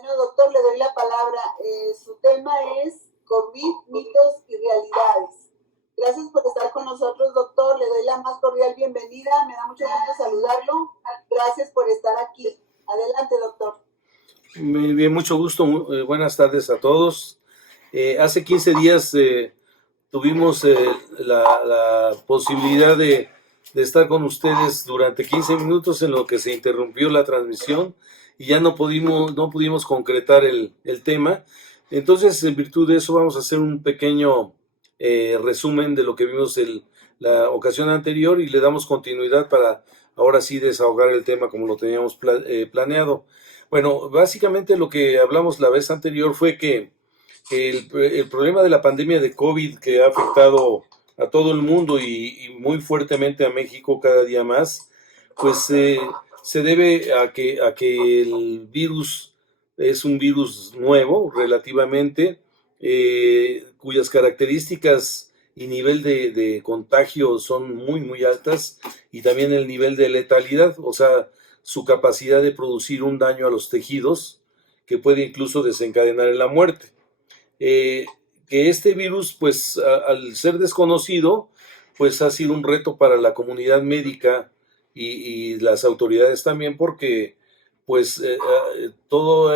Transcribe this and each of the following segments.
Bueno, doctor, le doy la palabra. Su tema es COVID, mitos y realidades. Gracias por estar con nosotros, doctor. Le doy la más cordial bienvenida. Me da mucho gusto saludarlo. Gracias por estar aquí. Adelante, doctor. Muy bien, mucho gusto. Buenas tardes a todos. Hace 15 días tuvimos la posibilidad de estar con ustedes durante 15 minutos en lo que se interrumpió la transmisión y ya no pudimos concretar el tema. Entonces, en virtud de eso, vamos a hacer un pequeño resumen de lo que vimos la ocasión anterior y le damos continuidad para ahora sí desahogar el tema como lo teníamos planeado. Bueno, básicamente lo que hablamos la vez anterior fue que el problema de la pandemia de COVID que ha afectado a todo el mundo y muy fuertemente a México cada día más, pues se debe a que el virus es un virus nuevo relativamente, cuyas características y nivel de contagio son muy altas, y también el nivel de letalidad, o sea, su capacidad de producir un daño a los tejidos que puede incluso desencadenar en la muerte. Que este virus, pues al ser desconocido, pues ha sido un reto para la comunidad médica y las autoridades también, porque pues todo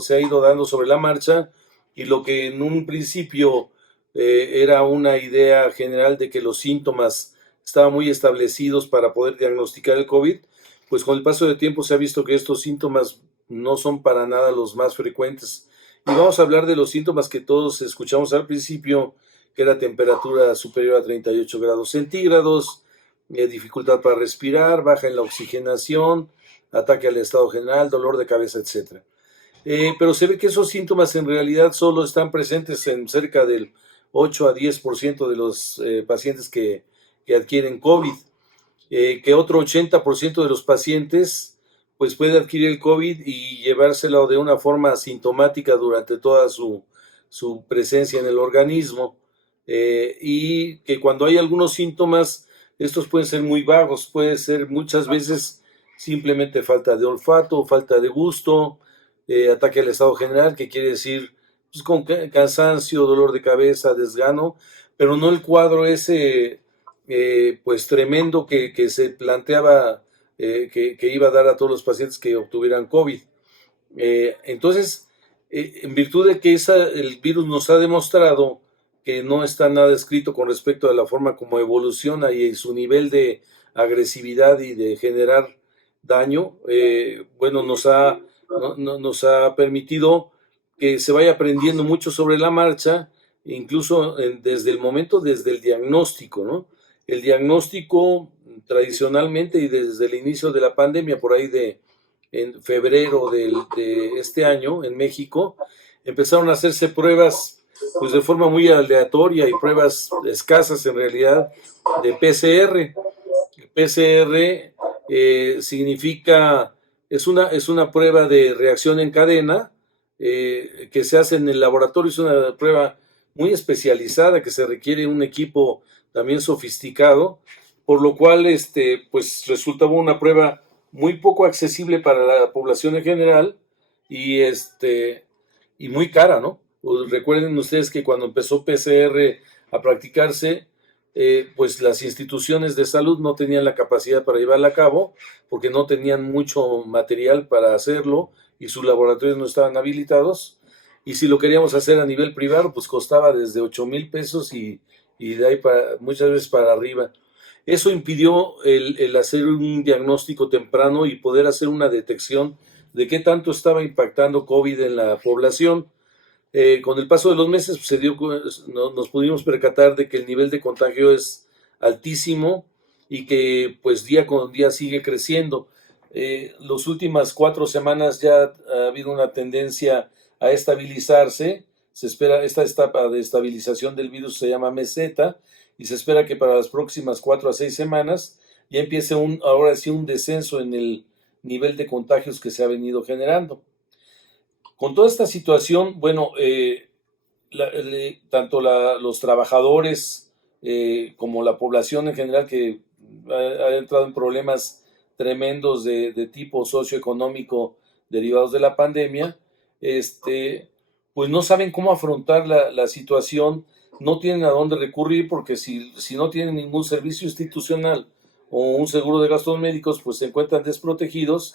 se ha ido dando sobre la marcha, y lo que en un principio era una idea general de que los síntomas estaban muy establecidos para poder diagnosticar el COVID, pues con el paso del tiempo se ha visto que estos síntomas no son para nada los más frecuentes. Y vamos a hablar de los síntomas que todos escuchamos al principio, que era temperatura superior a 38 grados centígrados, dificultad para respirar, baja en la oxigenación, ataque al estado general, dolor de cabeza, etc. Pero se ve que esos síntomas en realidad solo están presentes en cerca del 8 a 10% de los pacientes que adquieren COVID, que otro 80% de los pacientes pues puede adquirir el COVID y llevárselo de una forma asintomática durante toda su presencia en el organismo, y que cuando hay algunos síntomas, estos pueden ser muy vagos, puede ser muchas veces simplemente falta de olfato, falta de gusto, ataque al estado general, que quiere decir pues, con cansancio, dolor de cabeza, desgano, pero no el cuadro ese pues tremendo que se planteaba que iba a dar a todos los pacientes que obtuvieran COVID. Entonces, en virtud de que el virus nos ha demostrado que no está nada escrito con respecto a la forma como evoluciona y su nivel de agresividad y de generar daño, bueno, nos ha permitido que se vaya aprendiendo mucho sobre la marcha, incluso desde el diagnóstico, ¿no? El diagnóstico tradicionalmente y desde el inicio de la pandemia, por ahí en febrero de este año en México, empezaron a hacerse pruebas pues de forma muy aleatoria y pruebas escasas en realidad de PCR. PCR significa, es una prueba de reacción en cadena que se hace en el laboratorio, es una prueba muy especializada que se requiere un equipo también sofisticado, por lo cual pues resultaba una prueba muy poco accesible para la población en general y y muy cara, ¿no? Pues recuerden ustedes que cuando empezó PCR a practicarse, pues las instituciones de salud no tenían la capacidad para llevarla a cabo porque no tenían mucho material para hacerlo y sus laboratorios no estaban habilitados, y si lo queríamos hacer a nivel privado pues costaba desde 8,000 pesos y de ahí muchas veces para arriba. Eso impidió el hacer un diagnóstico temprano y poder hacer una detección de qué tanto estaba impactando COVID en la población. Con el paso de los meses nos pudimos percatar de que el nivel de contagio es altísimo y que pues día con día sigue creciendo. Las últimas 4 semanas ya ha habido una tendencia a estabilizarse. Se espera, esta etapa de estabilización del virus se llama meseta, y se espera que para las próximas 4 a 6 semanas ya empiece ahora sí un descenso en el nivel de contagios que se ha venido generando. Con toda esta situación, bueno, tanto los trabajadores como la población en general, que ha entrado en problemas tremendos de tipo socioeconómico derivados de la pandemia, pues no saben cómo afrontar la situación, no tienen a dónde recurrir porque si no tienen ningún servicio institucional o un seguro de gastos médicos, pues se encuentran desprotegidos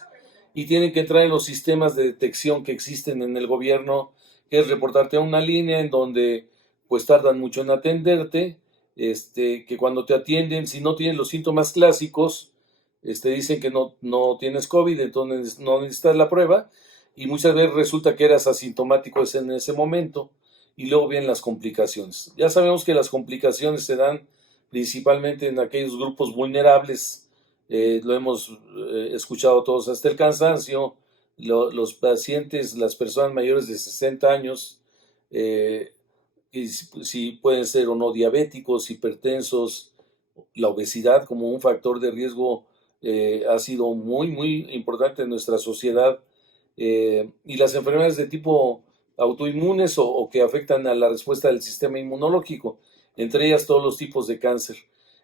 y tienen que entrar en los sistemas de detección que existen en el gobierno, que es reportarte a una línea en donde pues tardan mucho en atenderte, que cuando te atienden, si no tienes los síntomas clásicos, dicen que no tienes COVID, entonces no necesitas la prueba, y muchas veces resulta que eras asintomático en ese momento, y luego vienen las complicaciones. Ya sabemos que las complicaciones se dan principalmente en aquellos grupos vulnerables, lo hemos escuchado todos hasta el cansancio, los pacientes, las personas mayores de 60 años, y si pueden ser o no diabéticos, hipertensos, la obesidad como un factor de riesgo ha sido muy importante en nuestra sociedad, y las enfermedades de tipo autoinmunes o que afectan a la respuesta del sistema inmunológico, entre ellas todos los tipos de cáncer.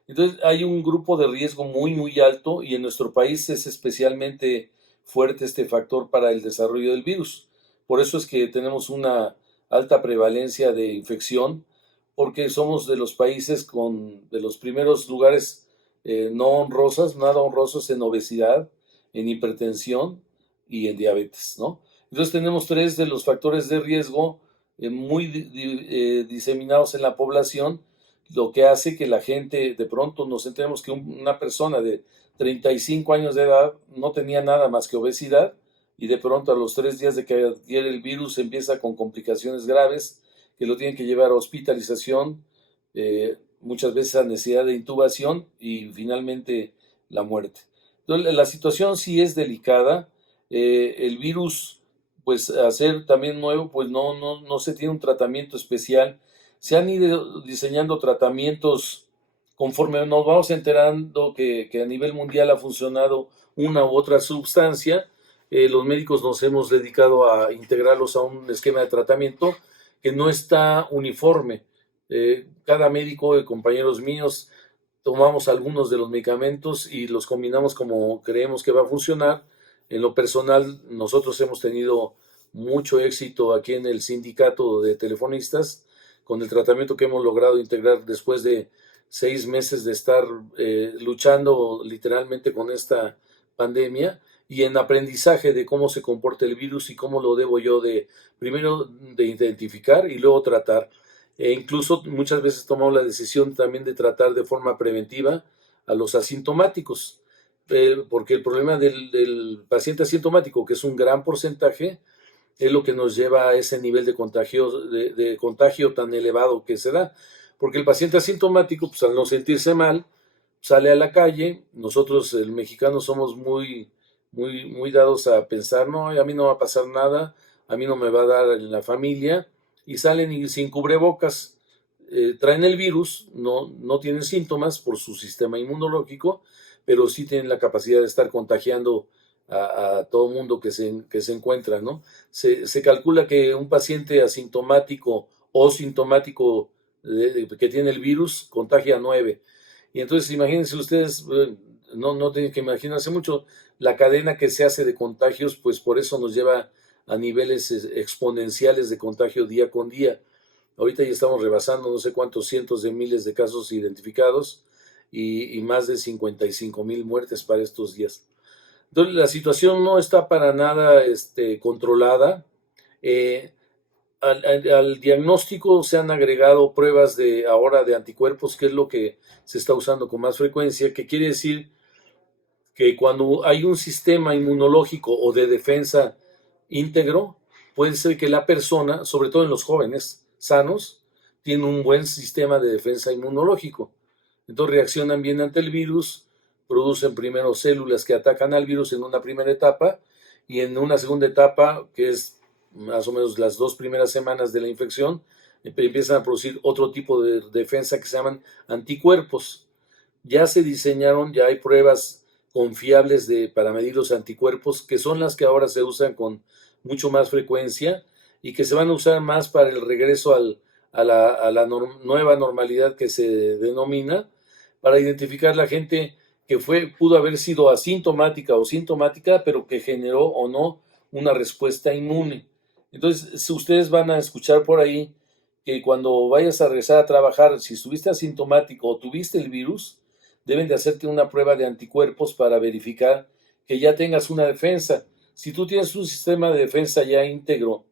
Entonces hay un grupo de riesgo muy alto y en nuestro país es especialmente fuerte este factor para el desarrollo del virus. Por eso es que tenemos una alta prevalencia de infección, porque somos de los países de los primeros lugares nada honrosos en obesidad, en hipertensión y en diabetes, ¿no? Entonces tenemos 3 de los factores de riesgo muy diseminados en la población, lo que hace que la gente de pronto nos enteremos que una persona de 35 años de edad no tenía nada más que obesidad y de pronto a los 3 días de que adquiere el virus empieza con complicaciones graves que lo tienen que llevar a hospitalización, muchas veces a necesidad de intubación y finalmente la muerte. Entonces, la situación sí es delicada. El virus, pues a ser también nuevo, pues no se tiene un tratamiento especial. Se han ido diseñando tratamientos conforme nos vamos enterando que a nivel mundial ha funcionado una u otra sustancia. Los médicos nos hemos dedicado a integrarlos a un esquema de tratamiento que no está uniforme. Cada médico, compañeros míos, tomamos algunos de los medicamentos y los combinamos como creemos que va a funcionar. En lo personal, nosotros hemos tenido mucho éxito aquí en el sindicato de telefonistas con el tratamiento que hemos logrado integrar después de 6 meses de estar luchando literalmente con esta pandemia y en aprendizaje de cómo se comporta el virus y cómo lo debo yo primero de identificar y luego tratar. Incluso muchas veces tomamos la decisión también de tratar de forma preventiva a los asintomáticos, porque el problema del paciente asintomático, que es un gran porcentaje, es lo que nos lleva a ese nivel de contagio tan elevado que se da. Porque el paciente asintomático, pues al no sentirse mal, sale a la calle. Nosotros, el mexicano, somos muy dados a pensar, no, a mí no va a pasar nada, a mí no me va a dar en la familia, y salen sin cubrebocas, traen el virus, no tienen síntomas por su sistema inmunológico, pero sí tienen la capacidad de estar contagiando a todo mundo que se encuentra, ¿no? Se calcula que un paciente asintomático o sintomático que tiene el virus contagia a 9. Y entonces imagínense ustedes, no tienen que imaginarse mucho la cadena que se hace de contagios, pues por eso nos lleva a niveles exponenciales de contagio día con día. Ahorita ya estamos rebasando no sé cuántos cientos de miles de casos identificados y más de 55,000 muertes para estos días. Entonces la situación no está para nada controlada. Al diagnóstico se han agregado pruebas ahora de anticuerpos, que es lo que se está usando con más frecuencia, que quiere decir que cuando hay un sistema inmunológico o de defensa íntegro, puede ser que la persona, sobre todo en los jóvenes sanos, tiene un buen sistema de defensa inmunológico. Entonces reaccionan bien ante el virus, producen primero células que atacan al virus en una primera etapa y en una segunda etapa, que es más o menos las 2 primeras semanas de la infección, empiezan a producir otro tipo de defensa que se llaman anticuerpos. Ya se diseñaron, ya hay pruebas confiables para medir los anticuerpos, que son las que ahora se usan con mucho más frecuencia y que se van a usar más para el regreso a la nueva normalidad que se denomina, para identificar la gente que pudo haber sido asintomática o sintomática, pero que generó o no una respuesta inmune. Entonces, si ustedes van a escuchar por ahí que cuando vayas a regresar a trabajar, si estuviste asintomático o tuviste el virus, deben de hacerte una prueba de anticuerpos para verificar que ya tengas una defensa. Si tú tienes un sistema de defensa ya íntegro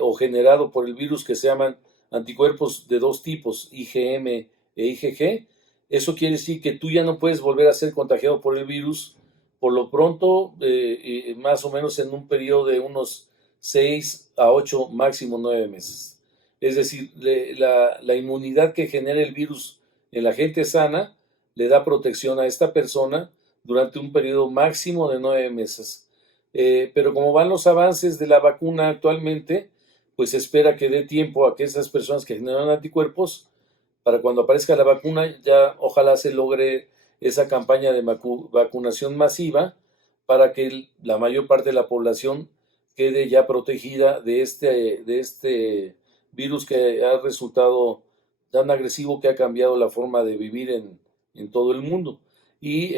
o generado por el virus que se llaman anticuerpos de dos tipos, IgM e IgG, eso quiere decir que tú ya no puedes volver a ser contagiado por el virus por lo pronto, más o menos en un periodo de unos 6 a 8, máximo 9 meses. Es decir, la inmunidad que genera el virus en la gente sana le da protección a esta persona durante un periodo máximo de 9 meses. Pero como van los avances de la vacuna actualmente, pues se espera que dé tiempo a que esas personas que generan anticuerpos, para cuando aparezca la vacuna, ya ojalá se logre esa campaña de vacunación masiva para que la mayor parte de la población quede ya protegida de este virus que ha resultado tan agresivo que ha cambiado la forma de vivir en todo el mundo. Y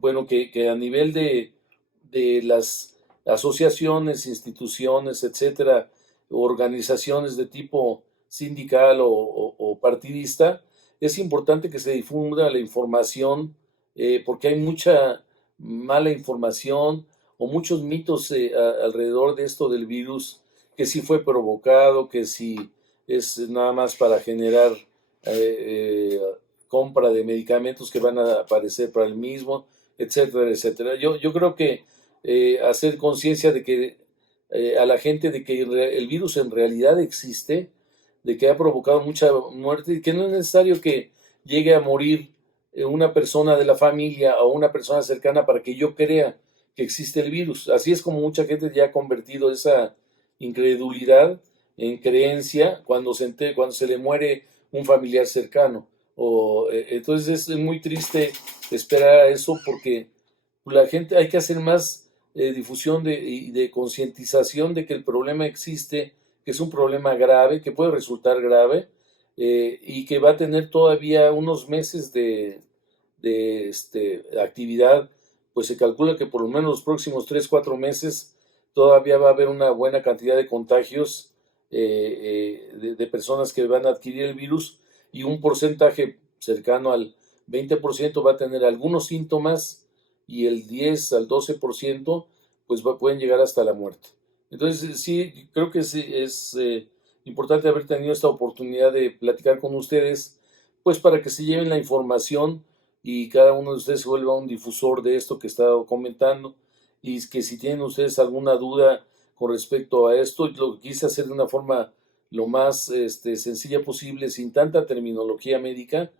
bueno, que a nivel de las asociaciones, instituciones, etcétera, organizaciones de tipo sindical o partidista, es importante que se difunda la información porque hay mucha mala información o muchos mitos alrededor de esto del virus, que si fue provocado, que si es nada más para generar eh, compra de medicamentos que van a aparecer para el mismo, etcétera, etcétera. Yo creo que hacer conciencia de que a la gente de que el virus en realidad existe, de que ha provocado mucha muerte y que no es necesario que llegue a morir una persona de la familia o una persona cercana para que yo crea que existe el virus. Así es como mucha gente ya ha convertido esa incredulidad en creencia cuando se le muere un familiar cercano. Entonces es muy triste esperar a eso porque la gente hay que hacer más difusión de concientización de que el problema existe, que es un problema grave, que puede resultar grave y que va a tener todavía unos meses de actividad, pues se calcula que por lo menos los próximos 3 4 meses todavía va a haber una buena cantidad de contagios de personas que van a adquirir el virus y un porcentaje cercano al 20% va a tener algunos síntomas y el 10 al 12% pues pueden llegar hasta la muerte. Entonces sí, creo que sí, es importante haber tenido esta oportunidad de platicar con ustedes, pues para que se lleven la información y cada uno de ustedes se vuelva un difusor de esto que he estado comentando y que si tienen ustedes alguna duda con respecto a esto, lo quise hacer de una forma lo más sencilla posible, sin tanta terminología médica,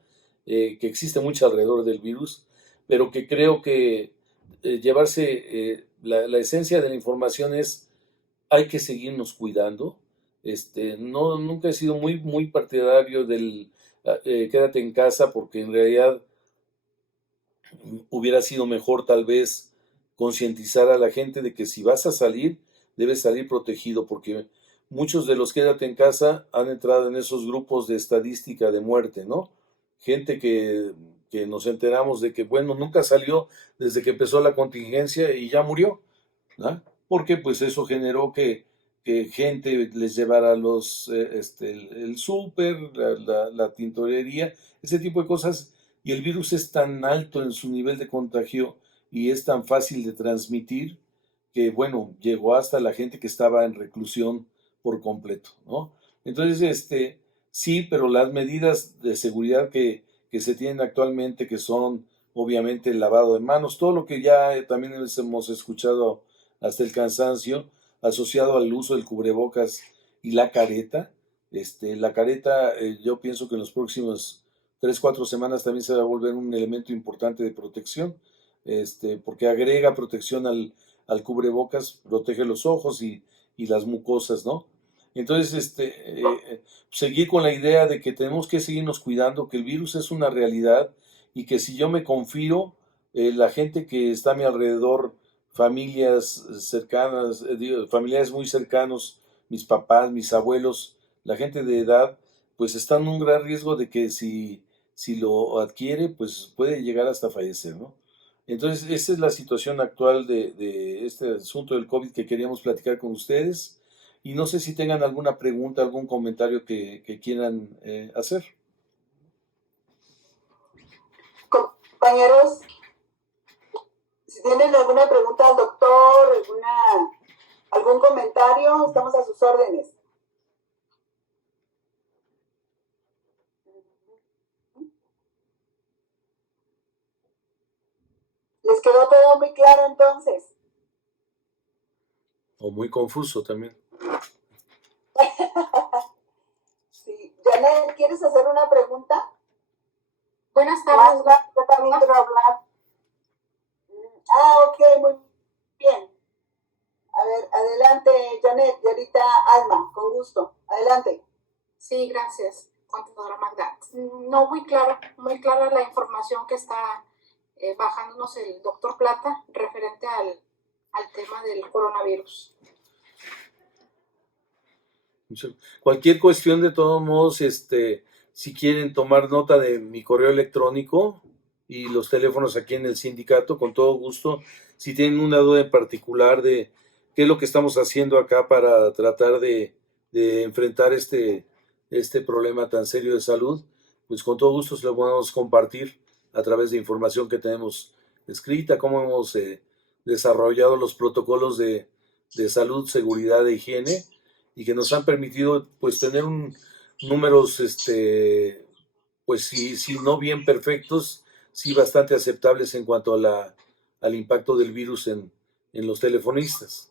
que existe mucho alrededor del virus, pero que creo que llevarse la esencia de la información es hay que seguirnos cuidando. No, nunca he sido muy partidario del quédate en casa porque en realidad hubiera sido mejor tal vez concientizar a la gente de que si vas a salir, debes salir protegido, porque muchos de los quédate en casa han entrado en esos grupos de estadística de muerte, ¿no? Gente que nos enteramos de que, bueno, nunca salió desde que empezó la contingencia y ya murió, ¿no? Porque pues eso generó que gente les llevara el súper, la tintorería, ese tipo de cosas, y el virus es tan alto en su nivel de contagio y es tan fácil de transmitir que, bueno, llegó hasta la gente que estaba en reclusión por completo, ¿no? Entonces, sí, pero las medidas de seguridad que se tienen actualmente, que son obviamente el lavado de manos, todo lo que ya también hemos escuchado hasta el cansancio, asociado al uso del cubrebocas y la careta. La careta, yo pienso que en los próximos 3, 4 semanas también se va a volver un elemento importante de protección, porque agrega protección al cubrebocas, protege los ojos y las mucosas, ¿no? Entonces, seguir con la idea de que tenemos que seguirnos cuidando, que el virus es una realidad y que si yo me confío, la gente que está a mi alrededor, familias cercanas, familiares muy cercanos, mis papás, mis abuelos, la gente de edad, pues están en un gran riesgo de que si lo adquiere, pues puede llegar hasta fallecer, ¿no? Entonces, esa es la situación actual de este asunto del COVID que queríamos platicar con ustedes. y no sé si tengan alguna pregunta, algún comentario que quieran hacer. Compañeros, si tienen alguna pregunta al doctor, algún comentario, estamos a sus órdenes. ¿Les quedó todo muy claro entonces? O muy confuso también. Sí. Janet, ¿quieres hacer una pregunta? Buenas tardes. Yo también quiero hablar. Ok, muy bien. A ver, adelante, Janet, y ahorita Alma, con gusto. Adelante. Sí, gracias, contadora Magda. No, muy clara la información que está bajándonos el doctor Plata referente al tema del coronavirus. Cualquier cuestión, de todos modos, si quieren tomar nota de mi correo electrónico y los teléfonos aquí en el sindicato, con todo gusto. Si tienen una duda en particular de qué es lo que estamos haciendo acá para tratar de enfrentar este problema tan serio de salud, pues con todo gusto se lo podemos compartir a través de información que tenemos escrita, cómo hemos desarrollado los protocolos de salud, seguridad e higiene, y que nos han permitido pues tener números pues si no bien perfectos, sí bastante aceptables en cuanto al impacto del virus en los telefonistas.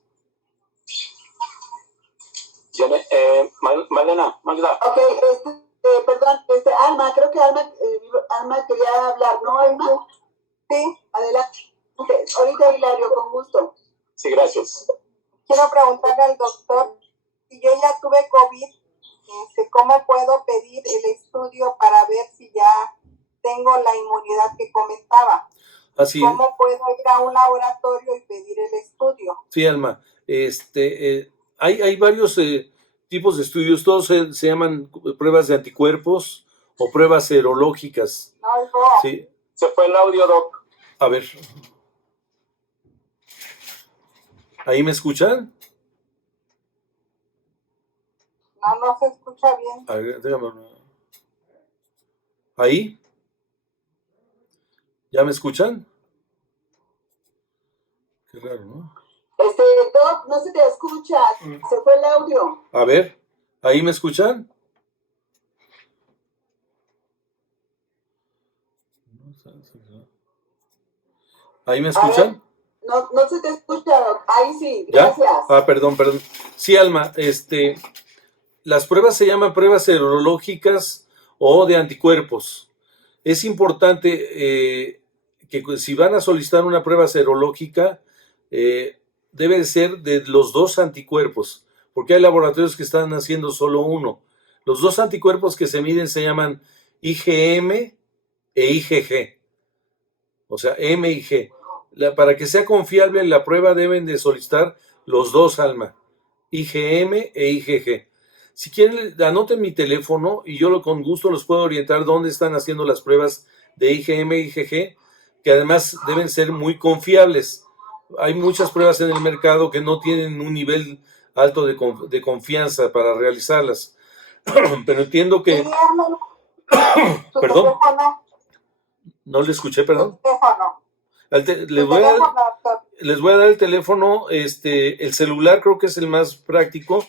Magda. Ok, perdón, Alma, creo que Alma quería hablar, ¿no, Alma? Sí, adelante. Ahorita Hilario, con gusto. Sí, gracias. Quiero preguntarle al doctor, si yo ya tuve COVID, ¿cómo puedo pedir el estudio para ver si ya tengo la inmunidad que comentaba? Así es. ¿Cómo puedo ir a un laboratorio y pedir el estudio? Sí, Alma. Hay varios tipos de estudios, todos se llaman pruebas de anticuerpos o pruebas serológicas. No, Sí. Se fue el audio, doc. A ver. ¿Ahí me escuchan? no se escucha bien. A ver, déjame. ¿Ahí? ¿Ya me escuchan? Qué raro, ¿no? Doc, no se te escucha, se fue el audio. A ver, ¿ahí me escuchan? ¿Ahí me escuchan? No se te escucha, Doc. Ahí sí, ¿Ya? gracias. Perdón. Sí, Alma, las pruebas se llaman pruebas serológicas o de anticuerpos. Es importante que si van a solicitar una prueba serológica, debe ser de los dos anticuerpos, porque hay laboratorios que están haciendo solo uno. Los dos anticuerpos que se miden se llaman IgM e IgG, o sea, M y G. Para que sea confiable la prueba deben de solicitar los dos, Alma, IgM e IgG. Si quieren, anoten mi teléfono y yo con gusto los puedo orientar dónde están haciendo las pruebas de IgM e IgG, que además deben ser muy confiables. Hay muchas pruebas en el mercado que no tienen un nivel alto de confianza para realizarlas. Pero entiendo que... ¿Perdón? No le escuché, perdón. Les voy a dar el teléfono, el celular creo que es el más práctico,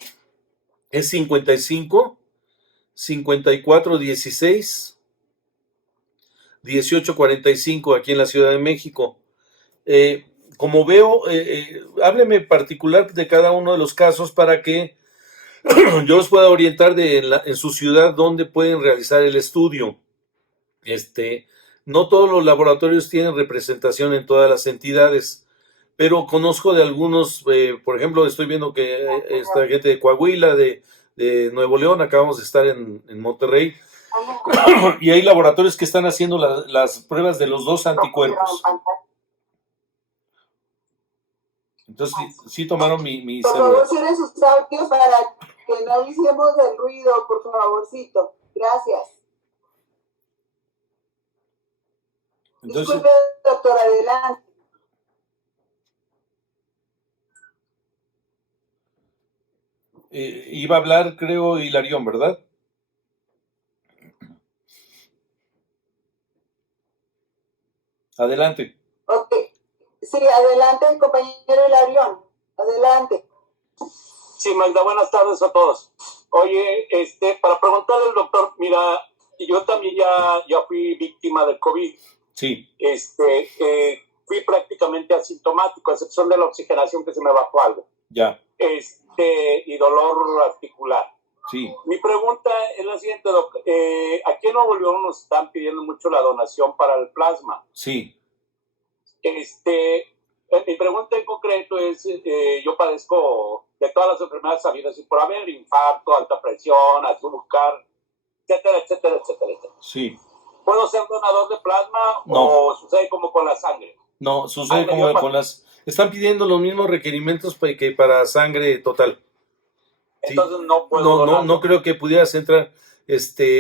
es 55 54 16 18 45 aquí en la Ciudad de México. Como veo, hábleme en particular de cada uno de los casos para que yo los pueda orientar en su ciudad dónde pueden realizar el estudio. No todos los laboratorios tienen representación en todas las entidades, pero conozco de algunos, por ejemplo, estoy viendo que esta gente de Coahuila, de Nuevo León, acabamos de estar en Monterrey, y hay laboratorios que están haciendo las pruebas de los dos anticuerpos. Entonces, sí tomaron mi Por celular. favor, cierren sus audios para que no hiciéramos el ruido, por favorcito. Gracias. Entonces, Disculpe, doctor, adelante. Iba a hablar, creo, Hilarión, ¿verdad? Adelante. Ok. Sí, adelante, compañero Hilarión. Adelante. Sí, Magda, buenas tardes a todos. Oye, para preguntarle al doctor, mira, yo también ya fui víctima del COVID. Sí. Fui prácticamente asintomático, a excepción de la oxigenación que se me bajó algo. Ya. Y dolor articular. Sí. Mi pregunta es la siguiente, doc. Aquí en Nuevo León nos están pidiendo mucho la donación para el plasma. Sí. Mi pregunta en concreto es, yo padezco de todas las enfermedades sabidas y por haber, infarto, alta presión, azúcar, etcétera, etcétera, etcétera, etcétera. Sí. ¿Puedo ser donador de plasma No. o sucede como con la sangre? No, sucede como con las... Están pidiendo los mismos requerimientos que para sangre total. Entonces no puedo no creo que pudieras entrar.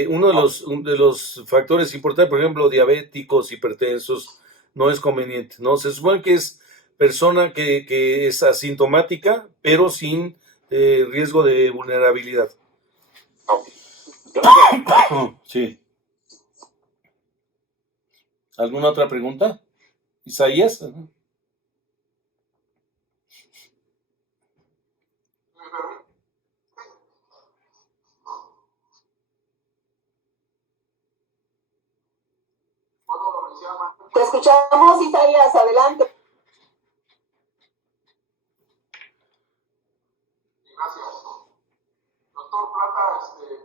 Uno de los factores importantes, por ejemplo, diabéticos, hipertensos, no es conveniente, ¿no? Se supone que es persona que es asintomática, pero sin riesgo de vulnerabilidad. Okay. Sí. ¿Alguna otra pregunta? Isaías. Te escuchamos, Isaías, adelante. Gracias. Doctor Plata,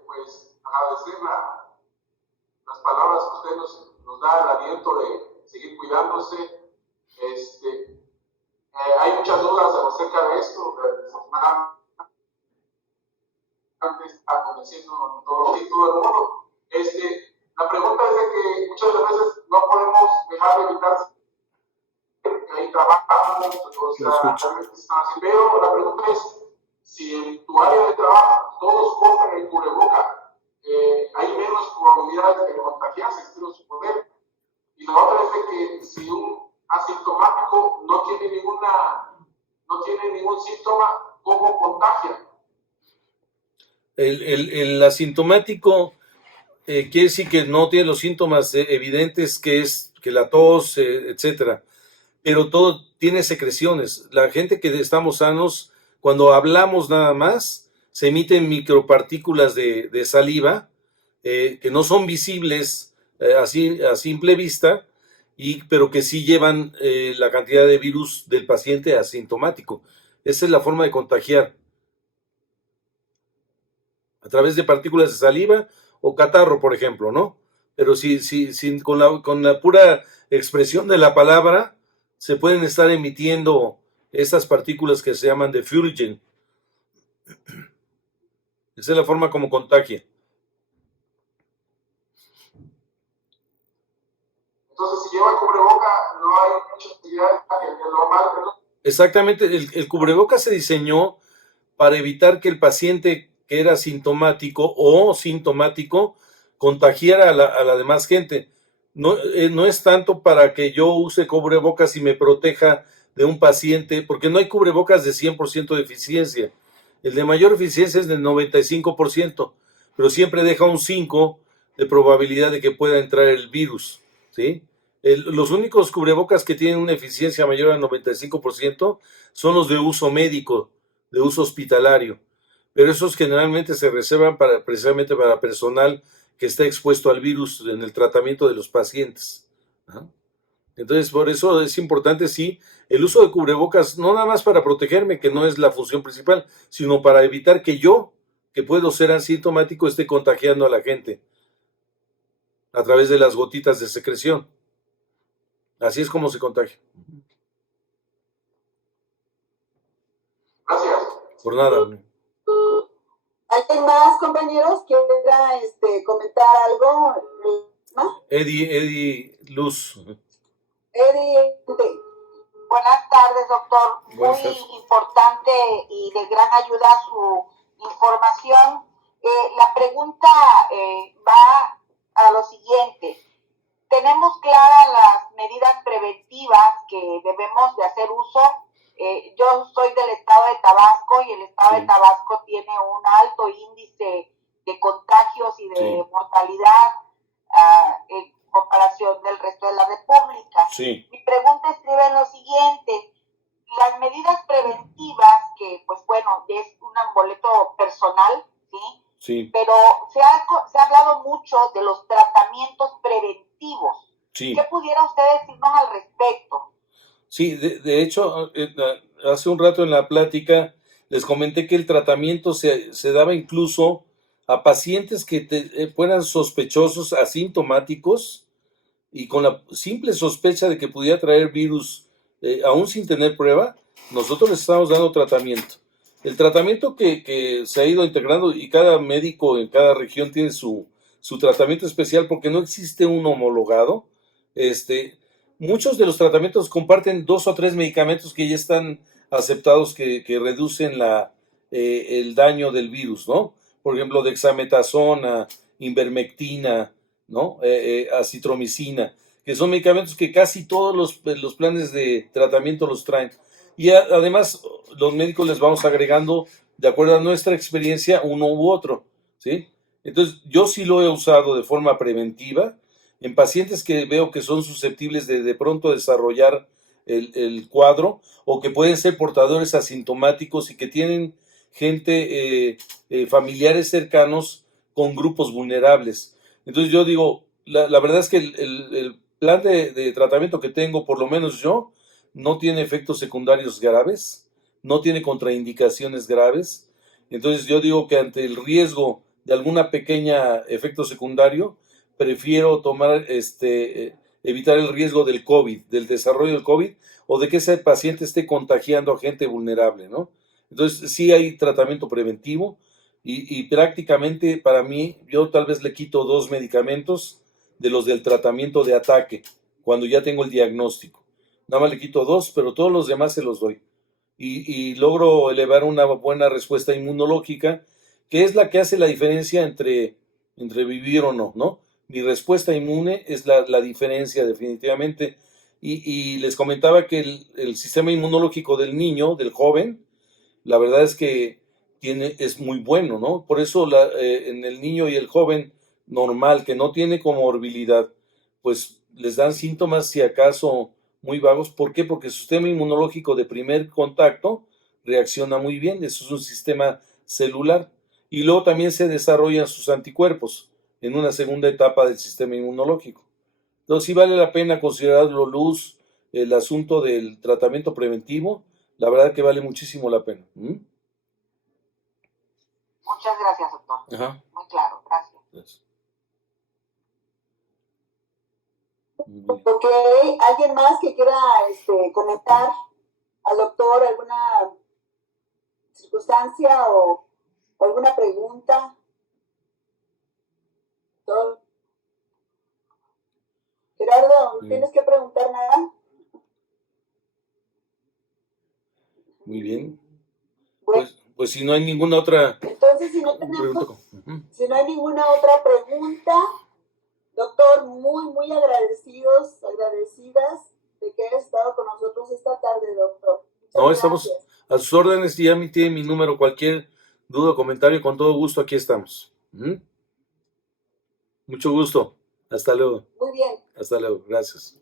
pues agradecer las palabras que usted nos da, el aliento de seguir cuidándose. Hay muchas dudas acerca de esto, desafortunadamente está convenciendo todo el mundo. La pregunta es de que muchas veces no podemos dejar de evitar que ahí trabajamos, pero la pregunta es, si en tu área de trabajo todos portan el cubreboca, hay menos probabilidades de contagiarse, espero suponer. Y la otra es de que si un asintomático no tiene ningún síntoma, ¿cómo contagia? El asintomático quiere decir que no tiene los síntomas evidentes, que es que la tos, etcétera, pero todo tiene secreciones. La gente que estamos sanos, cuando hablamos nada más, se emiten micropartículas de saliva que no son visibles así a simple vista, pero que sí llevan la cantidad de virus del paciente asintomático. Esa es la forma de contagiar, a través de partículas de saliva o catarro, por ejemplo, ¿no? Pero con la pura expresión de la palabra se pueden estar emitiendo estas partículas que se llaman diffusion. Esa es la forma como contagia. Entonces, si lleva cubreboca, no hay mucha actividad normal, ¿no? Exactamente, el cubrebocas se diseñó para evitar que el paciente que era sintomático o sintomático contagiara a la demás gente. No es tanto para que yo use cubrebocas y me proteja de un paciente, porque no hay cubrebocas de 100% de eficiencia. El de mayor eficiencia es del 95%, pero siempre deja un 5% de probabilidad de que pueda entrar el virus, ¿sí? Los únicos cubrebocas que tienen una eficiencia mayor al 95% son los de uso médico, de uso hospitalario, pero esos generalmente se reservan precisamente para personal que está expuesto al virus en el tratamiento de los pacientes. ¿Ah? Entonces, por eso es importante, sí, el uso de cubrebocas, no nada más para protegerme, que no es la función principal, sino para evitar que yo, que puedo ser asintomático, esté contagiando a la gente a través de las gotitas de secreción. Así es como se contagia. Gracias. Por nada. ¿Alguien más, compañeros, quiera comentar algo? ¿Más? Eddie Luz. Eddie. Buenas tardes, doctor. Buenas Muy tardes. importante y de gran ayuda su información. La pregunta va a lo siguiente. Tenemos claras las medidas preventivas que debemos de hacer uso. Yo soy del estado de Tabasco, y el estado Sí. de Tabasco tiene un alto índice de contagios y de Sí. mortalidad en comparación del resto de la República. Sí. Mi pregunta estriba en lo siguiente: las medidas preventivas, que pues bueno, es un boleto personal, ¿sí? Sí. Pero se ha hablado mucho de los tratamientos preventivos. Sí. ¿Qué pudiera usted decirnos al respecto? Sí, de hecho, hace un rato en la plática les comenté que el tratamiento se daba incluso a pacientes que fueran sospechosos, asintomáticos, y con la simple sospecha de que pudiera traer virus, aún sin tener prueba, nosotros les estamos dando tratamiento. El tratamiento que se ha ido integrando, y cada médico en cada región tiene su tratamiento especial porque no existe un homologado. Muchos de los tratamientos comparten 2 o 3 medicamentos que ya están aceptados que reducen el daño del virus, ¿no? Por ejemplo, dexametasona, ivermectina, ¿no? Acitromicina, que son medicamentos que casi todos los planes de tratamiento los traen. Y además, los médicos les vamos agregando, de acuerdo a nuestra experiencia, uno u otro, ¿sí? Entonces, yo sí lo he usado de forma preventiva en pacientes que veo que son susceptibles de pronto desarrollar el cuadro, o que pueden ser portadores asintomáticos y que tienen gente, familiares cercanos con grupos vulnerables. Entonces yo digo, la verdad es que el plan de tratamiento que tengo, por lo menos yo, no tiene efectos secundarios graves, no tiene contraindicaciones graves. Entonces yo digo que ante el riesgo de alguna pequeña efecto secundario, prefiero evitar el riesgo del COVID, del desarrollo del COVID, o de que ese paciente esté contagiando a gente vulnerable, ¿no? Entonces sí hay tratamiento preventivo, y prácticamente para mí, yo tal vez le quito 2 medicamentos de los del tratamiento de ataque, cuando ya tengo el diagnóstico. Nada más le quito 2, pero todos los demás se los doy. Y logro elevar una buena respuesta inmunológica, que es la que hace la diferencia entre vivir o no, ¿no? Mi respuesta inmune es la diferencia definitivamente. Y les comentaba que el sistema inmunológico del niño, del joven, la verdad es que es muy bueno, ¿no? Por eso en el niño y el joven normal, que no tiene comorbilidad, pues les dan síntomas, si acaso, muy vagos. ¿Por qué? Porque su sistema inmunológico de primer contacto reacciona muy bien. Eso es un sistema celular. Y luego también se desarrollan sus anticuerpos en una segunda etapa del sistema inmunológico. Entonces sí vale la pena considerarlo, Luz, el asunto del tratamiento preventivo. La verdad que vale muchísimo la pena. Muchas gracias, doctor. Ajá. Muy claro, gracias. Gracias. Ok, ¿alguien más que quiera comentar al doctor alguna circunstancia o alguna pregunta? ¿Todo? Gerardo, ¿no tienes que preguntar nada? Muy bien. Bueno, Pues si no hay ninguna otra entonces, si no hay ninguna otra pregunta, doctor, muy agradecidas de que hayas estado con nosotros esta tarde, doctor. No, estamos a sus órdenes, y ya tiene mi número. Cualquier duda o comentario, con todo gusto, aquí estamos. Mucho gusto. Hasta luego. Muy bien. Hasta luego. Gracias.